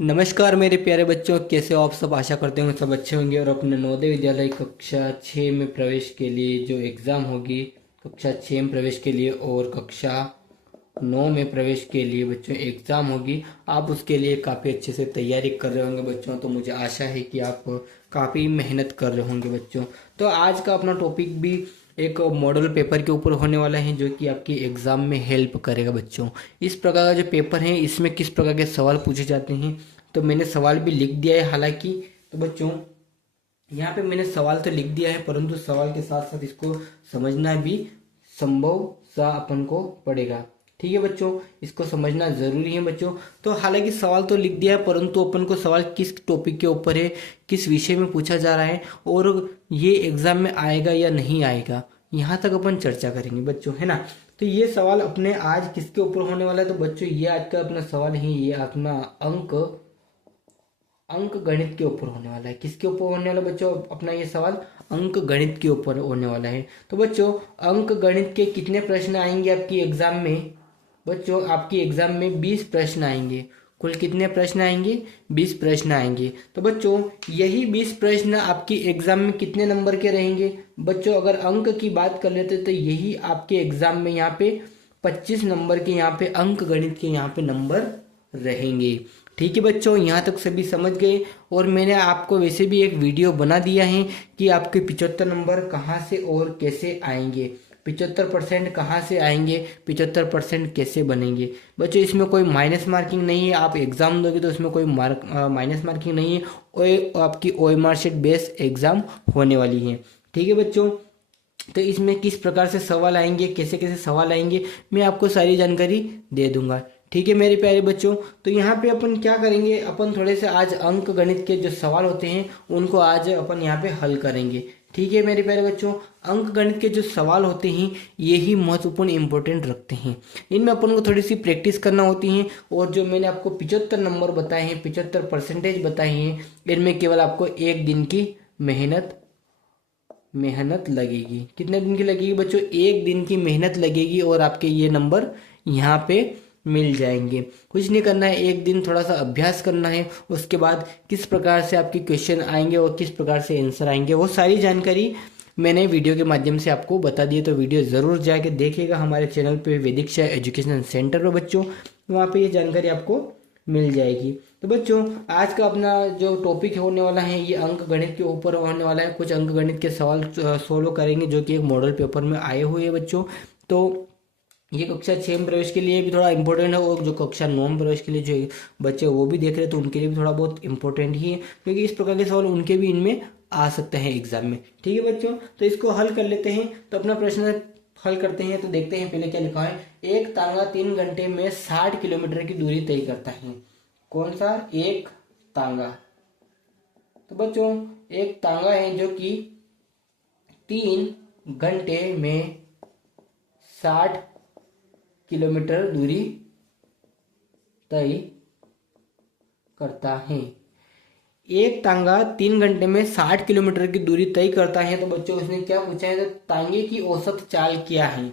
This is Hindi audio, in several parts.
नमस्कार मेरे प्यारे बच्चों, कैसे हो आप सब। आशा करते होंगे सब अच्छे होंगे और अपने नवोदय विद्यालय कक्षा 6 में प्रवेश के लिए जो एग्ज़ाम होगी कक्षा 6 में प्रवेश के लिए और कक्षा 9 में प्रवेश के लिए बच्चों एग्ज़ाम होगी, आप उसके लिए काफ़ी अच्छे से तैयारी कर रहे होंगे बच्चों। तो मुझे आशा है कि आप काफ़ी मेहनत कर रहे होंगे बच्चों। तो आज का अपना टॉपिक भी एक मॉडल पेपर के ऊपर होने वाला है जो कि आपकी एग्ज़ाम में हेल्प करेगा बच्चों। इस प्रकार का जो पेपर है इसमें किस प्रकार के सवाल पूछे जाते हैं तो मैंने सवाल भी लिख दिया है हालांकि। तो बच्चों यहाँ पे मैंने सवाल तो लिख दिया है परंतु सवाल के साथ साथ इसको समझना भी संभव सा अपन को पड़ेगा। ठीक है बच्चों, इसको समझना जरूरी है बच्चों। तो हालांकि सवाल तो लिख दिया है परंतु अपन को सवाल किस टॉपिक के ऊपर है, किस विषय में पूछा जा रहा है और ये एग्जाम में आएगा या नहीं आएगा, यहाँ तक अपन चर्चा करेंगे बच्चों, है ना। तो ये सवाल अपने आज किसके ऊपर होने वाला है तो बच्चों ये आज का अपना सवाल है, ये अपना अंक गणित के ऊपर होने वाला है। किसके ऊपर होने वाला बच्चों अपना ये सवाल? अंक गणित के ऊपर होने वाला है। तो बच्चों अंक गणित के कितने प्रश्न आएंगे आपकी एग्जाम में? बच्चों आपकी एग्जाम में 20 प्रश्न आएंगे। कुल कितने प्रश्न आएंगे? 20 प्रश्न आएंगे। तो बच्चों यही 20 प्रश्न आपकी एग्जाम में कितने नंबर के रहेंगे? बच्चों अगर अंक की बात कर लेते तो यही आपके एग्जाम में यहाँ पे 25 नंबर के यहाँ पे अंक गणित के यहाँ पे नंबर रहेंगे। ठीक है बच्चों, यहाँ तक सभी समझ गए। और मैंने आपको वैसे भी एक वीडियो बना दिया है कि आपके 75 नंबर कहाँ से और कैसे आएंगे, 75% कहाँ से आएंगे, 75% कैसे बनेंगे। बच्चों इसमें कोई माइनस मार्किंग नहीं है, आप एग्जाम दोगे तो इसमें कोई माइनस मार्किंग नहीं है और आपकी OMR शीट बेस एग्जाम होने वाली है। ठीक है बच्चों, तो इसमें किस प्रकार से सवाल आएंगे, कैसे कैसे सवाल आएंगे, मैं आपको सारी जानकारी दे दूंगा। ठीक है मेरे प्यारे बच्चों, तो यहाँ पे अपन क्या करेंगे, अपन थोड़े से आज अंक गणित के जो सवाल होते हैं उनको आज अपन यहाँ पे हल करेंगे। ठीक है मेरे प्यारे बच्चों, अंक गणित के जो सवाल होते हैं ये ही महत्वपूर्ण इंपॉर्टेंट रखते हैं। इनमें अपन को थोड़ी सी प्रैक्टिस करना होती है और जो मैंने आपको 75 नंबर बताए हैं, 75% बताए हैं, इनमें केवल आपको एक दिन की मेहनत लगेगी। कितने दिन की लगेगी बच्चों? एक दिन की मेहनत लगेगी और आपके ये नंबर यहाँ पे मिल जाएंगे। कुछ नहीं करना है, एक दिन थोड़ा सा अभ्यास करना है, उसके बाद किस प्रकार से आपके क्वेश्चन आएंगे और किस प्रकार से आंसर आएंगे वो सारी जानकारी मैंने वीडियो के माध्यम से आपको बता दी है। तो वीडियो ज़रूर जाके देखिएगा हमारे चैनल पे वैदिक एजुकेशन सेंटर पर बच्चों, वहाँ पे ये जानकारी आपको मिल जाएगी। तो बच्चों आज का अपना जो टॉपिक होने वाला है ये अंक गणित के ऊपर होने वाला है। कुछ अंक गणित के सवाल सोल्व करेंगे जो कि एक मॉडल पेपर में आए हुए हैं बच्चों। तो ये कक्षा 6 में प्रवेश के लिए भी थोड़ा इंपॉर्टेंट है और जो कक्षा 9 में प्रवेश के लिए जो बच्चे वो भी देख रहे हैं तो उनके लिए भी थोड़ा बहुत इंपॉर्टेंट ही है, क्योंकि इस प्रकार के सवाल उनके भी इनमें आ सकते हैं एग्जाम में। ठीक है बच्चों, तो इसको हल कर लेते हैं। तो अपना प्रश्न हल करते हैं। तो देखते हैं पहले क्या लिखा है। एक तांगा 3 घंटे में 60 किलोमीटर की दूरी तय करता है। कौन सा? एक तांगा। तो बच्चों एक तांगा है जो कि 3 घंटे में 60 किलोमीटर दूरी तय करता है। एक तांगा 3 घंटे में 60 किलोमीटर की दूरी तय करता है। तो बच्चों उसने क्या पूछा है? तो तांगे की औसत चाल क्या है।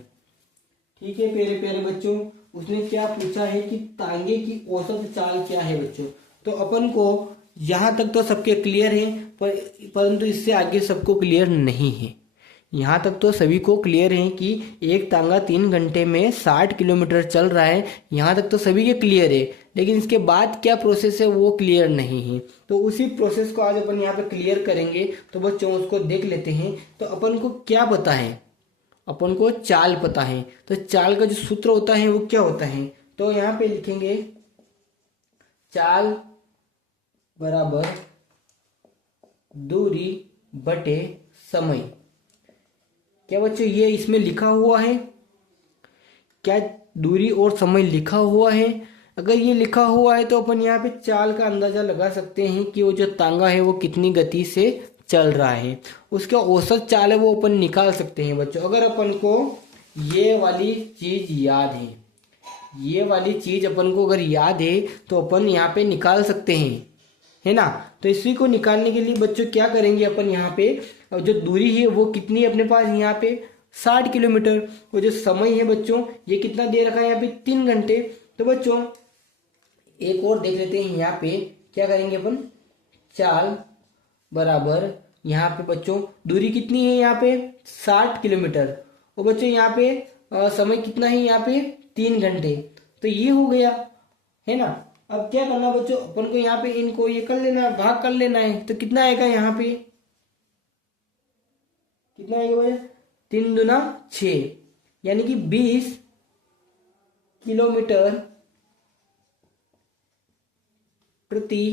ठीक है प्यारे प्यारे बच्चों, उसने क्या पूछा है कि तांगे की औसत चाल क्या है बच्चों। तो अपन को यहाँ तक तो सबके क्लियर है परंतु इससे आगे सबको क्लियर नहीं है। यहाँ तक तो सभी को क्लियर है कि एक तांगा 3 घंटे में 60 किलोमीटर चल रहा है, यहाँ तक तो सभी के क्लियर है, लेकिन इसके बाद क्या प्रोसेस है वो क्लियर नहीं है। तो उसी प्रोसेस को आज अपन यहाँ पे क्लियर करेंगे। तो बच्चों उसको देख लेते हैं। तो अपन को क्या पता है? अपन को चाल पता है। तो चाल का जो सूत्र होता है वो क्या होता है? तो यहाँ पे लिखेंगे चाल बराबर दूरी बटे समय। क्या बच्चों ये इसमें लिखा हुआ है? क्या दूरी और समय लिखा हुआ है? अगर ये लिखा हुआ है तो अपन यहाँ पे चाल का अंदाजा लगा सकते हैं कि वो जो तांगा है वो कितनी गति से चल रहा है। उसका औसत चाल है वो अपन निकाल सकते हैं बच्चों। अगर अपन को ये वाली चीज याद है, ये वाली चीज अपन को अगर याद है तो अपन यहाँ पे निकाल सकते हैं, है ना। तो इसी को निकालने के लिए बच्चों क्या करेंगे अपन यहाँ पे, जो दूरी है वो कितनी है अपने पास यहाँ पे 60 किलोमीटर, और जो समय है बच्चों ये कितना दे रखा है यहाँ पे 3 घंटे। तो बच्चों एक और देख लेते हैं यहाँ पे क्या करेंगे अपन, चाल बराबर यहाँ पे बच्चों दूरी कितनी है, यहाँ पे 60 किलोमीटर, और बच्चों यहाँ पे समय कितना है, यहाँ पे 3 घंटे। तो ये हो गया, है ना। अब क्या करना बच्चों, अपन को यहाँ पे इनको ये कर लेना, भाग कर लेना है। तो कितना आएगा यहाँ पे, कितना आएगा भैया, 3 दूना 6, यानी कि 20 किलोमीटर प्रति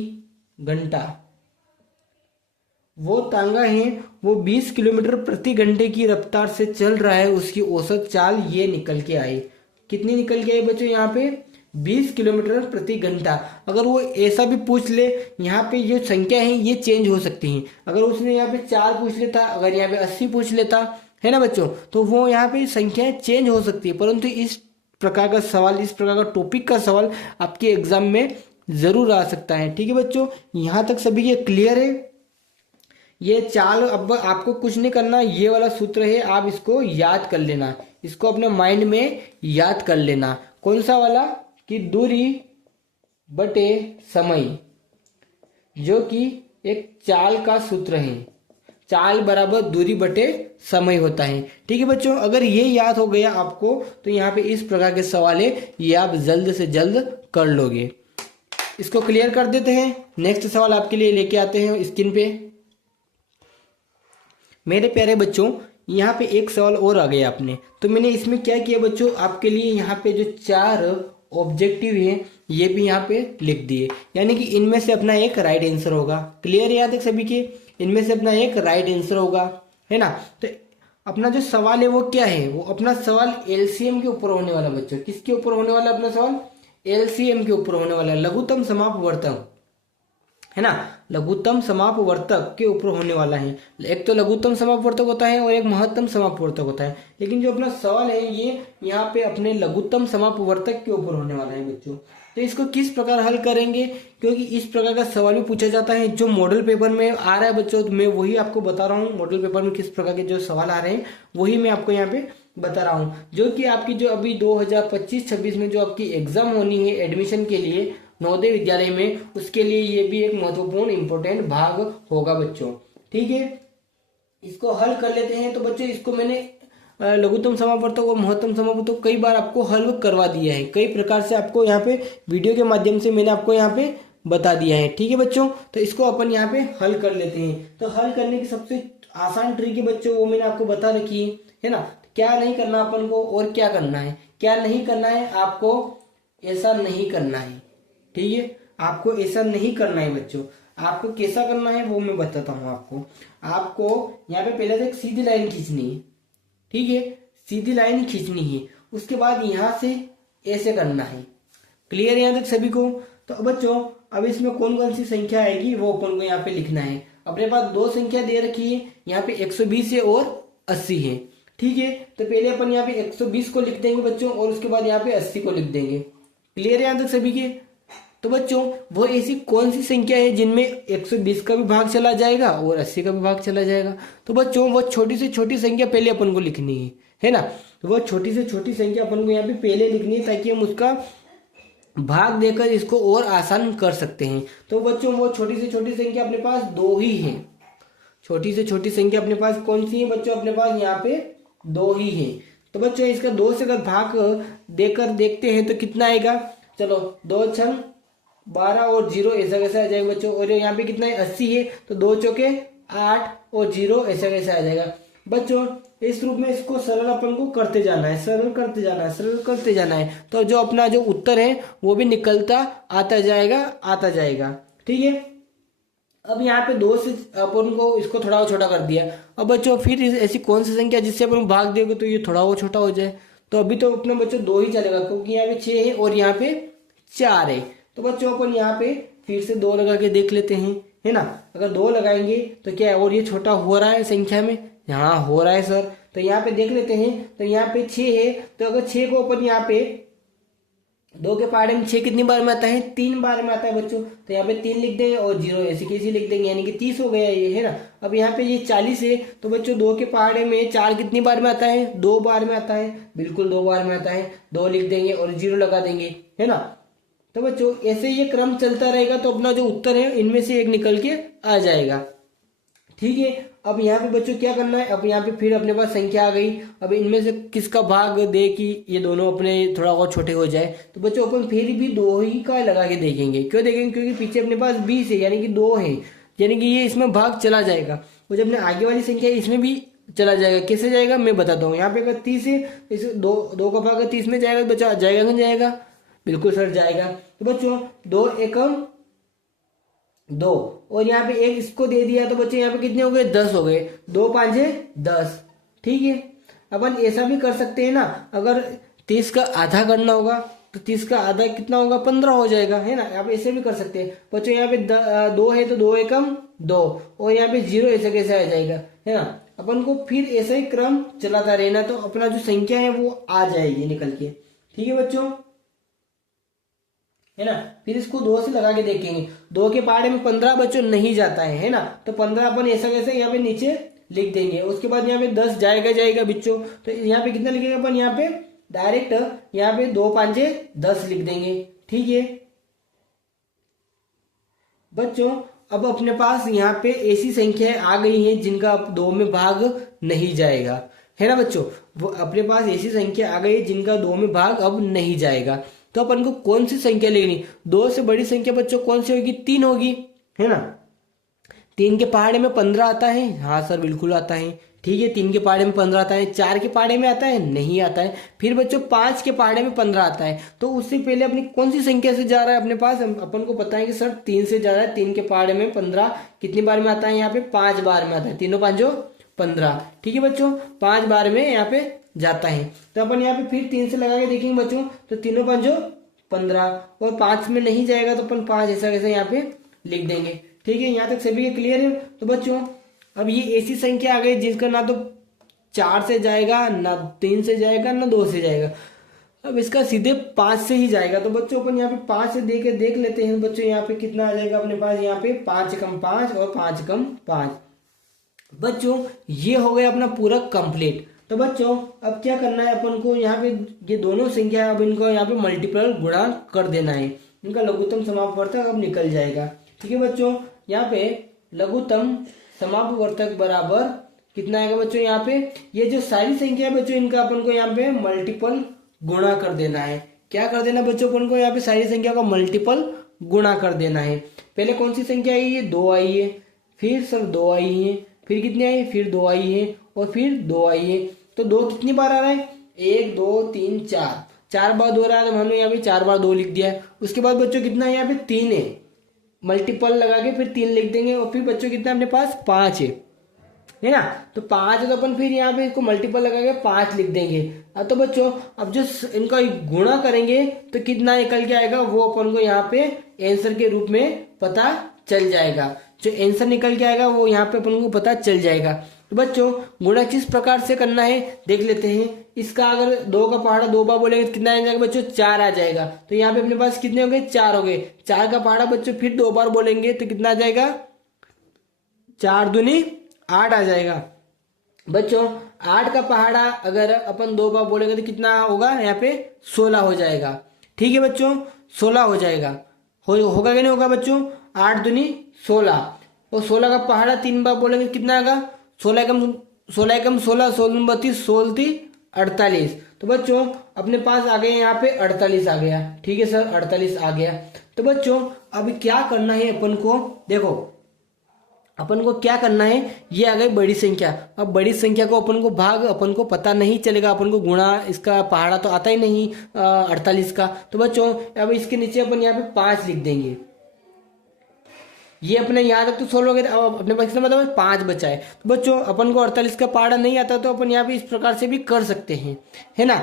घंटा। वो तांगा है वो 20 किलोमीटर प्रति घंटे की रफ्तार से चल रहा है, उसकी औसत चाल ये निकल के आई। कितनी निकल के आई बच्चों, यहाँ पे 20 किलोमीटर प्रति घंटा। अगर वो ऐसा भी पूछ ले, यहाँ पे जो संख्या है ये चेंज हो सकती हैं। अगर उसने यहाँ पे 4 पूछ लेता, अगर यहाँ पे 80 पूछ लेता, है ना बच्चों, तो वो यहाँ पे संख्याएं चेंज हो सकती है। परंतु इस प्रकार का सवाल, इस प्रकार का टॉपिक का सवाल आपके एग्जाम में जरूर आ सकता है। ठीक है बच्चों, यहाँ तक सभी ये क्लियर है। ये चाल, अब आपको कुछ नहीं करना, ये वाला सूत्र है, आप इसको याद कर लेना, इसको अपने माइंड में याद कर लेना। कौन सा वाला, कि दूरी बटे समय, जो कि एक चाल का सूत्र है। चाल बराबर दूरी बटे समय होता है। ठीक है बच्चों, अगर ये याद हो गया आपको, तो यहाँ पे इस प्रकार के सवाल है ये आप जल्द से जल्द कर लोगे। इसको क्लियर कर देते हैं। नेक्स्ट सवाल आपके लिए लेके आते हैं स्क्रीन पे। मेरे प्यारे बच्चों, यहाँ पे एक सवाल और आ गया आपने, तो मैंने इसमें क्या किया बच्चों, आपके लिए यहाँ पे जो 4 ऑब्जेक्टिव है ये भी यहाँ पे लिख दिए, यानी कि इनमें से अपना एक राइट आंसर होगा। क्लियर है यहाँ तक सभी के, इनमें से अपना एक राइट आंसर होगा, है ना। तो अपना जो सवाल है वो क्या है, वो अपना सवाल एलसीएम के ऊपर होने वाला बच्चों। किसके ऊपर होने वाला अपना सवाल, एलसीएम के ऊपर होने वाला, लघुत्तम समापवर्तक, है ना, लघुत्तम समापवर्तक के ऊपर होने वाला है। एक तो लघुत्तम समापवर्तक होता है और एक महत्तम समापवर्तक होता है, लेकिन जो अपना सवाल है ये यहाँ पे अपने लघुत्तम समापवर्तक के ऊपर होने वाला है बच्चों। तो इसको किस प्रकार हल करेंगे, क्योंकि इस प्रकार का सवाल भी पूछा जाता है जो मॉडल पेपर में आ रहा है बच्चों। तो मैं वही आपको बता रहा हूँ, मॉडल पेपर में किस प्रकार के जो सवाल आ रहे हैं वही मैं आपको यहाँ पे बता रहा हूँ। जो कि आपकी जो अभी 2025-26 में जो आपकी एग्जाम होनी है एडमिशन के लिए नवोदय विद्यालय में, उसके लिए ये भी एक महत्वपूर्ण इंपॉर्टेंट भाग होगा बच्चों। ठीक है, इसको हल कर लेते हैं। तो बच्चों इसको मैंने लघुत्तम समापवर्तक और महत्तम समापवर्तक कई बार आपको हल करवा दिया है, कई प्रकार से आपको यहाँ पे वीडियो के माध्यम से मैंने आपको यहाँ पे बता दिया है। ठीक है बच्चों, तो इसको अपन यहाँ पे हल कर लेते हैं। तो हल करने की सबसे आसान ट्रिक है बच्चों, वो मैंने आपको बता रखी है ना। क्या नहीं करना अपन को और क्या करना है, क्या नहीं करना है, आपको ऐसा नहीं करना है। ठीक है, आपको ऐसा नहीं करना है बच्चों। आपको कैसा करना है वो मैं बताता हूँ आपको। आपको यहाँ पे पहले तो एक सीधी लाइन खींचनी है। ठीक है, सीधी लाइन खींचनी है, उसके बाद यहाँ से ऐसे करना है। क्लियर है यहाँ तक सभी को। तो बच्चों अब इसमें कौन कौन सी संख्या आएगी वो अपन को यहाँ पे लिखना है। अपने पास 2 संख्या दे रखी है, यहाँ पे 120 है और 80 है। ठीक है, तो पहले अपन यहाँ पे 120 को लिख देंगे बच्चों, और उसके बाद यहाँ पे 80 को लिख देंगे। क्लियर है यहाँ तक सभी के। तो बच्चों वो ऐसी कौन सी संख्या है जिनमें 120 का भी भाग चला जाएगा और 80 का भी भाग चला जाएगा। तो बच्चों वो छोटी से छोटी संख्या पहले अपन को लिखनी है ना। तो वो छोटी से छोटी संख्या अपन को यहाँ पे पहले लिखनी है, ताकि हम उसका भाग देकर इसको और आसान कर सकते हैं। तो बच्चों वो छोटी से छोटी संख्या अपने पास 2 ही है। छोटी से छोटी संख्या अपने पास कौन सी है बच्चों, अपने पास यहाँ पे 2 ही है। तो बच्चों इसका 2 से अगर भाग देकर देखते हैं तो कितना आएगा, चलो 2 छंग 12 और 0 ऐसा कैसे आ जाएगा बच्चों। और यहाँ पे कितना है 80 है, तो 2 चौके 8 और 0 ऐसा कैसे आ जाएगा बच्चों। इस रूप में इसको सरल अपन को करते जाना है, सरल करते जाना है, सरल करते जाना है। तो जो अपना जो उत्तर है वो भी निकलता आता जाएगा। ठीक है, अब यहाँ पे 2 से अपन को इसको थोड़ा और छोटा कर दिया। अब बच्चों फिर ऐसी कौन सी संख्या जिससे अपन भाग देंगे तो ये थोड़ा और छोटा हो जाए। तो अभी तो अपने बच्चों 2 ही चलेगा, क्योंकि यहाँ पे 6 है और यहाँ पे 4 है। तो बच्चों अपन यहाँ पे फिर से 2 लगा के देख लेते हैं, है ना। अगर 2 लगाएंगे तो क्या है, और ये छोटा हो रहा है संख्या में, यहाँ हो रहा है सर। तो यहाँ पे देख लेते हैं, तो यहाँ पे 6 है, तो अगर 6 को अपन यहाँ पे 2 के पहाड़े में 6 कितनी बार में आता है, 3 बार में आता है बच्चों। तो यहाँ पे 3 लिख देंगे और 0 ऐसे कैसे लिख देंगे, यानी कि 30 हो गया ये, है ना। अब यहाँ पे ये 40 है, तो बच्चों 2 के पहाड़े में 4 कितनी बार में आता है, 2 बार में आता है, बिल्कुल 2 बार में आता है। 2 लिख देंगे और 0 लगा देंगे, है ना। तो बच्चों ऐसे ये क्रम चलता रहेगा तो अपना जो उत्तर है इनमें से एक निकल के आ जाएगा। ठीक है, अब यहाँ पे बच्चों क्या करना है, अब यहाँ पे फिर अपने पास संख्या आ गई। अब इनमें से किसका भाग दे कि ये दोनों अपने थोड़ा और छोटे हो जाए, तो बच्चों अपन फिर भी 2 ही का लगा के देखेंगे। क्यों देखेंगे, क्योंकि पीछे अपने पास 20 है यानी कि 2 है, यानी कि ये इसमें भाग चला जाएगा। और जब अपने आगे वाली संख्या है इसमें भी चला जाएगा। कैसे जाएगा मैं बताता हूँ। यहाँ पे अगर 30 है, इस दो का भाग 30 में जाएगा तो बच्चा जाएगा नहीं जाएगा, बिल्कुल सर जाएगा। तो बच्चों 2 एकम 2, और यहाँ पे एक इसको दे दिया तो बच्चे यहाँ पे कितने हो गए, 10 हो गए। 2 5 10। ठीक है, अपन ऐसा भी कर सकते हैं ना, अगर 30 का आधा करना होगा तो 30 का आधा कितना होगा, 15 हो जाएगा, है ना। आप ऐसे भी कर सकते हैं बच्चों। यहाँ पे 2 है तो 2 एकम 2, और यहाँ पे 0 ऐसे कैसे आ जाएगा, है ना। अपन को फिर ऐसा ही क्रम चलाता रहना तो अपना जो संख्या है वो आ जाएगी निकल के। ठीक है बच्चों, है ना। फिर इसको 2 से लगा के देखेंगे। 2 के पहाड़े में 15 बच्चों नहीं जाता है ना, तो 15 अपन ऐसा कैसे यहाँ पे नीचे लिख देंगे। उसके बाद यहाँ पे 10 जाएगा बच्चों, तो यहाँ पे कितना लिखेगा अपन, यहाँ पे डायरेक्ट यहाँ पे 2 5 10 लिख देंगे। ठीक है बच्चों, अब अपने पास यहाँ पे ऐसी संख्याएं आ गई हैं जिनका अब 2 में भाग नहीं जाएगा, है ना बच्चों। वो अपने पास ऐसी संख्या आ गई है जिनका 2 में भाग अब नहीं जाएगा। तो अपन को कौन सी संख्या लेनी, 2 से बड़ी संख्या बच्चों कौन सी होगी, 3 होगी, है ना। 3 के पहाड़े में 15 आता है, हाँ सर बिल्कुल आता है। ठीक है, 3 के पहाड़े में 15 आता है। 4 के पहाड़े में आता है, नहीं आता है। फिर बच्चों 5 के पहाड़े में 15 आता है। तो उससे पहले अपनी कौन सी संख्या से जा रहा है अपने पास, अपन को पता है कि सर 3 से जा रहा है। 3 के पहाड़े में 15 कितनी बार में आता है, यहाँ पे 5 बार में आता है। 3 5 15। ठीक है बच्चों, 5 बार में यहाँ पे जाता है। तो अपन यहाँ पे फिर 3 से लगा के देखेंगे बच्चों, तो 3 5 15, और 5 में नहीं जाएगा तो अपन 5 ऐसा कैसे यहाँ पे लिख देंगे। ठीक है, यहाँ तक सभी के क्लियर है। तो बच्चों अब ये ऐसी संख्या आ गई जिसका ना तो 4 से जाएगा, ना 3 से जाएगा, ना 2 से जाएगा। अब इसका सीधे 5 से ही जाएगा। तो बच्चों अपन यहाँ पे 5 से देख लेते हैं बच्चों। यहाँ पे कितना आ जाएगा अपने पास, यहाँ पे 5 कम 5 और 5 कम 5। बच्चों ये हो गया अपना पूरा कंप्लीट। तो बच्चों अब क्या करना है अपन को, यहाँ पे ये दोनों संख्या अब इनको यहाँ पे मल्टीपल गुणा कर देना है। इनका लघुत्तम समापवर्तक अब निकल जाएगा। ठीक है बच्चों, यहाँ पे लघुत्तम समापवर्तक बराबर कितना आएगा बच्चों, यहाँ पे ये जो सारी संख्या है बच्चों इनका अपन को यहाँ पे मल्टीपल गुणा कर देना है। क्या कर देना बच्चों, अपन को यहाँ पे सारी संख्या का मल्टीपल गुणा कर देना है। पहले कौन सी संख्या आई है, 2 आई है, फिर सर 2 आई है, फिर कितनी आई, फिर 2 आई है, और फिर 2 आई है। तो 2 कितनी बार आ रहा है, 1 2 3 4 बार 2 रहा है, तो हमने यहाँ पे 4 बार 2 लिख दिया है। उसके बाद बच्चों कितना है, यहाँ पे 3 है, मल्टीपल लगा के फिर 3 लिख देंगे। और फिर बच्चों कितना अपने पास 5 है ना। तो 5 है तो अपन फिर यहाँ पे इसको मल्टीपल लगा के 5 लिख देंगे। अब तो बच्चों अब जो इनका गुणा करेंगे तो कितना निकल के आएगा वो अपन को यहाँ पे आंसर के रूप में पता चल जाएगा। जो आंसर निकल के आएगा वो यहाँ पे अपन को पता चल जाएगा। तो बच्चों गुणा किस प्रकार से करना है देख लेते हैं। इसका अगर 2 का पहाड़ा 2 बार बोलेंगे कितना आ जाएगा बच्चों, 4 आ जाएगा। तो यहाँ पे अपने पास कितने हो गए, 4 हो गए। 4 का पहाड़ा बच्चों फिर 2 बार बोलेंगे तो कितना आ जाएगा, 4 दूनी 8 आ जाएगा। बच्चों 8 का पहाड़ा अगर अपन 2 बार बोलेंगे तो कितना होगा, यहाँ पे 16 हो जाएगा। ठीक है बच्चों, 16 हो जाएगा। होगा कि नहीं होगा बच्चों, 8 दूनी 16, और 16 का पहाड़ा 3 बार बोलेंगे कितना आएगा, 16 एकम 16, 16 32, 16 48। तो बच्चों अपने पास आ गए यहाँ पे 48 आ गया। ठीक है सर, 48 आ गया। तो बच्चों अब क्या करना है अपन को, देखो अपन को क्या करना है, ये आ गई बड़ी संख्या। अब बड़ी संख्या को अपन को भाग अपन को पता नहीं चलेगा, अपन को गुणा इसका पहाड़ा तो आता ही नहीं 48 का। तो बच्चों अब इसके नीचे अपन यहाँ पे 5 लिख देंगे। ये अपने यहाँ तक तो सोल्व हो गया। अब अपने पास कितना मतलब 5 बचा है। तो बच्चों अपन को 48 का पहाड़ा नहीं आता तो अपन यहाँ पे इस प्रकार से भी कर सकते हैं, है ना।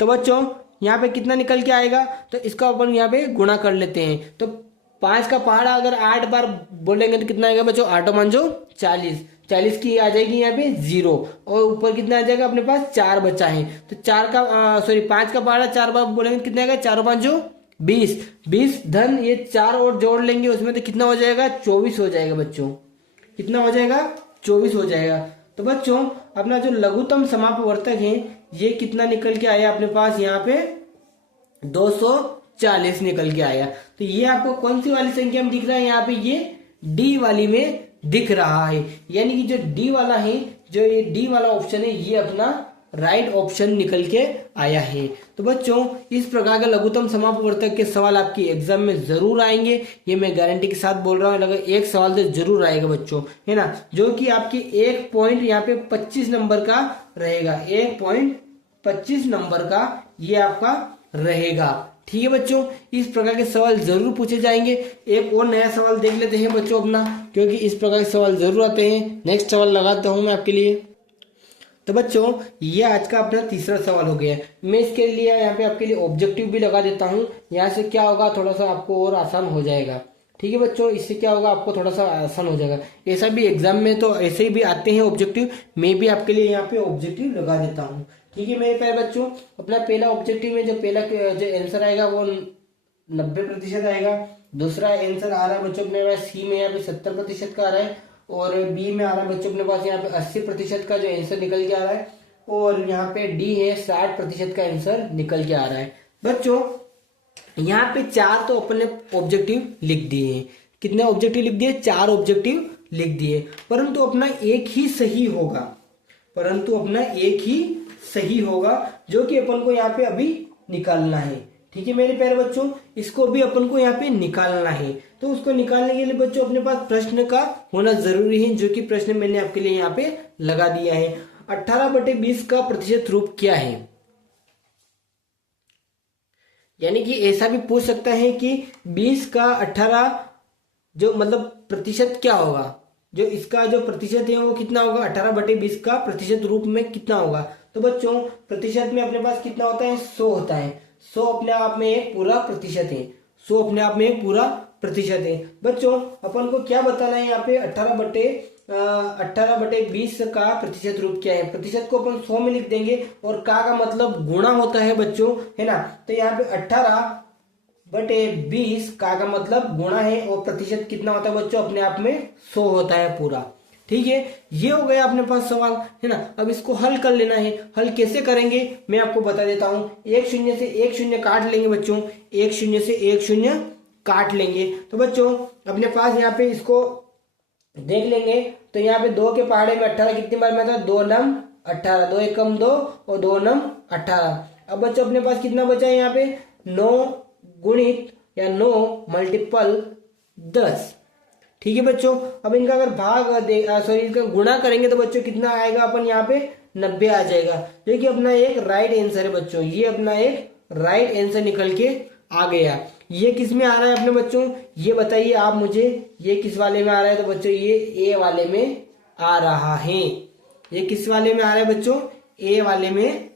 तो बच्चों यहाँ पे कितना निकल के आएगा, तो इसका अपन यहाँ पे गुणा कर लेते हैं। तो 5 का पहाड़ा अगर 8 बार बोलेंगे तो कितना आएगा बच्चों, 8 5 40, 40 की आ जाएगी यहाँ पे 0, और ऊपर कितना आ जाएगा अपने पास 4 बचा है। तो 5 का पहाड़ा 4 बार बोलेंगे कितना आएगा, 4 5 20 धन ये 4 और जोड़ लेंगे उसमें तो कितना हो जाएगा, 24 हो जाएगा बच्चों। कितना हो जाएगा, 24 हो जाएगा। तो बच्चों अपना जो लघुत्तम समापवर्तक है ये कितना निकल के आया अपने पास, यहाँ पे 40 निकल के आया। तो ये आपको कौन सी वाली संख्या में दिख रहा है, यहाँ पे ये डी वाली में दिख रहा है। यानी कि जो डी वाला है, जो ये डी वाला ऑप्शन है, ये अपना राइट ऑप्शन निकल के आया है। तो बच्चों इस प्रकार का लघुत्तम समापवर्तक के सवाल आपकी एग्जाम में जरूर आएंगे, ये मैं गारंटी के साथ बोल रहा हूँ। लगभग एक सवाल तो जरूर आएगा बच्चों, है ना, जो कि आपकी 1 पॉइंट यहाँ पे 25 नंबर का रहेगा। 1 पॉइंट 25 नंबर का ये आपका रहेगा। ठीक है बच्चों, इस प्रकार के सवाल जरूर पूछे जाएंगे। एक और नया सवाल देख लेते हैं बच्चों अपना, क्योंकि इस प्रकार के सवाल जरूर आते हैं। नेक्स्ट सवाल लगाता हूं मैं आपके लिए। तो बच्चों ये आज का अपना तीसरा सवाल हो गया। मैं इसके लिए यहाँ पे आपके लिए ऑब्जेक्टिव भी लगा देता हूँ। यहाँ से क्या होगा, थोड़ा सा आपको और आसान हो जाएगा। ठीक है बच्चों, इससे क्या होगा, आपको थोड़ा सा आसान हो जाएगा। ऐसा भी एग्जाम में तो ऐसे ही भी आते हैं ऑब्जेक्टिव, मैं भी आपके लिए यहाँ पे ऑब्जेक्टिव लगा देता हूँ। ठीक है मेरे प्यारे बच्चों, अपना पहला ऑब्जेक्टिव में जो आंसर आएगा वो 90% आएगा। दूसरा आंसर आ रहा है बच्चों अपने पास सी में यहाँ पे 70% का आ रहा है, और बी में आ रहा है बच्चों अपने पास यहाँ पे 80% का जो आंसर निकल के आ रहा है, और यहाँ पे डी है 60% का आंसर निकल के आ रहा है। बच्चों यहाँ पे 4 तो अपने ऑब्जेक्टिव लिख दिए हैं। कितने ऑब्जेक्टिव लिख दिए, 4 ऑब्जेक्टिव लिख दिए, परंतु अपना एक ही सही होगा, परंतु अपना एक ही सही होगा, जो कि अपन को यहाँ पे अभी निकालना है। ठीक है मेरे प्यारे बच्चों, इसको भी अपन को यहाँ पे निकालना है। तो उसको निकालने के लिए बच्चों अपने पास प्रश्न का होना जरूरी है, जो कि प्रश्न मैंने आपके लिए यहाँ पे लगा दिया है। 18/20 का प्रतिशत रूप क्या है। यानी कि ऐसा भी पूछ सकता है कि 20 का 18 जो मतलब प्रतिशत क्या होगा, जो इसका जो प्रतिशत है वो कितना होगा, 18/20 का प्रतिशत रूप में कितना होगा। तो बच्चों प्रतिशत में अपने पास कितना होता है, 100 होता है। 100 अपने आप में एक पूरा प्रतिशत है। 100 अपने आप में एक पूरा प्रतिशत है। बच्चों अपन को क्या बताना है यहाँ पे, 18/20 का प्रतिशत रूप क्या है। प्रतिशत को अपन 100 में लिख देंगे, और का मतलब गुणा होता है बच्चों, है ना। तो यहाँ पे 18/20 का मतलब गुणा है, और प्रतिशत कितना होता है बच्चों, अपने आप में 100 होता है पूरा। ठीक है, ये हो गया अपने पास सवाल, है ना। अब इसको हल कर लेना है। हल कैसे करेंगे मैं आपको बता देता हूं। 1 शून्य से 1 शून्य काट लेंगे बच्चों, 1 शून्य से 1 शून्य काट लेंगे। तो बच्चों अपने पास यहाँ पे इसको देख लेंगे, तो यहाँ पे 2 के पहाड़े में 18 कितनी बार में आता है, 2 नम 18, 2 एकम 2 और 2 नम 18। अब बच्चों अपने पास कितना बचा है यहाँ पे, 9 गुणित या 9 मल्टीपल 10। ठीक है बच्चों, अब इनका अगर इसका गुणा करेंगे तो बच्चों कितना आएगा, अपन यहाँ पे 90 आ जाएगा, जो कि अपना एक राइट आंसर है बच्चों। ये अपना एक राइट आंसर निकल के आ गया। ये किस में आ रहा है अपने बच्चों, ये बताइए आप मुझे, ये किस वाले में आ रहा है। तो बच्चों ये ए वाले में आ रहा है। ये किस वाले में आ रहा है बच्चों, ए वाले में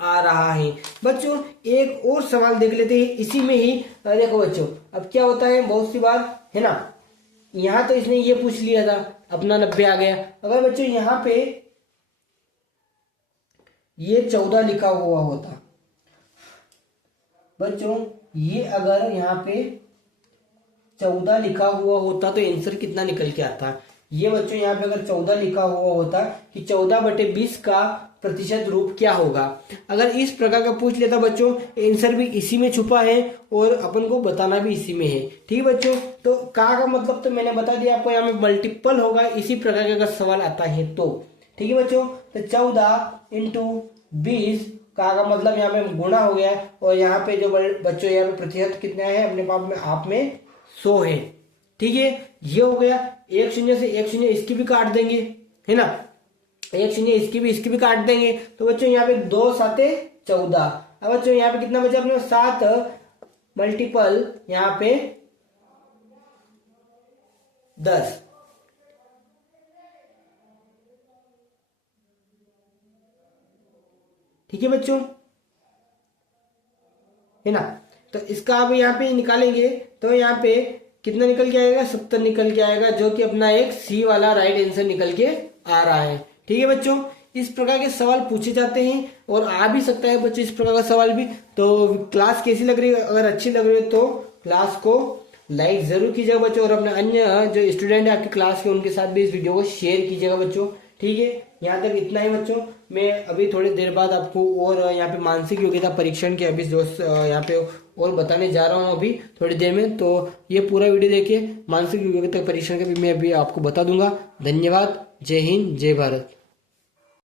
आ रहा है। बच्चों एक और सवाल देख लेते हैं इसी में ही। देखो बच्चों अब क्या होता है, बहुत सी बार, है ना, यहां तो इसने ये पूछ लिया था, अपना 90 आ गया। अगर बच्चों यहां पे ये 14 लिखा हुआ होता बच्चों, ये अगर यहाँ पे 14 लिखा हुआ होता तो आंसर कितना निकल के आता। ये बच्चों यहाँ पे अगर 14 लिखा हुआ होता कि 14/20 का प्रतिशत रूप क्या होगा। अगर इस प्रकार का पूछ लेता बच्चों, आंसर भी इसी में छुपा है और अपन को बताना भी इसी में है। ठीक है बच्चों, तो का मतलब तो मैंने बता दिया आपको, यहाँ में मल्टीपल होगा इसी प्रकार का अगर सवाल आता है तो। ठीक है बच्चों, तो 14 × 20 का मतलब यहाँ पे गुणा हो गया, और यहाँ पे जो बच्चों यहाँ पे प्रतिशत कितना है अपने आप में 100 है। ठीक है, ये हो गया। 1 शून्य से 1 शून्य इसकी भी काट देंगे, है ना, 1 शून्य इसकी भी काट देंगे। तो बच्चों यहाँ पे 2 7 14। अब बच्चों यहाँ पे कितना बचा अपने 7 मल्टीपल यहाँ पे 10। ठीक है बच्चों, है ना। तो इसका अब यहाँ पे निकालेंगे तो यहाँ पे कितना निकल के आएगा, 70 निकल के आएगा, जो कि अपना एक सी वाला राइट आंसर निकल के आ रहा है। ठीक है बच्चों, इस प्रकार के सवाल पूछे जाते हैं और आ भी सकता है बच्चों इस प्रकार का सवाल भी। तो क्लास कैसी लग रही है, अगर अच्छी लग रही है तो क्लास को लाइक जरूर कीजिएगा बच्चों, और अपने अन्य जो स्टूडेंट है आपकी क्लास के उनके साथ भी इस वीडियो को शेयर कीजिएगा बच्चों। ठीक है, यहाँ तक इतना ही बच्चों। मैं अभी थोड़ी देर बाद आपको और यहाँ पे मानसिक योग्यता परीक्षण के अभी जो यहाँ पे और बताने जा रहा हूँ अभी थोड़ी देर में। तो ये पूरा वीडियो देखिए, मानसिक योग्यता परीक्षण का भी मैं अभी आपको बता दूंगा। धन्यवाद। जय हिंद, जय भारत।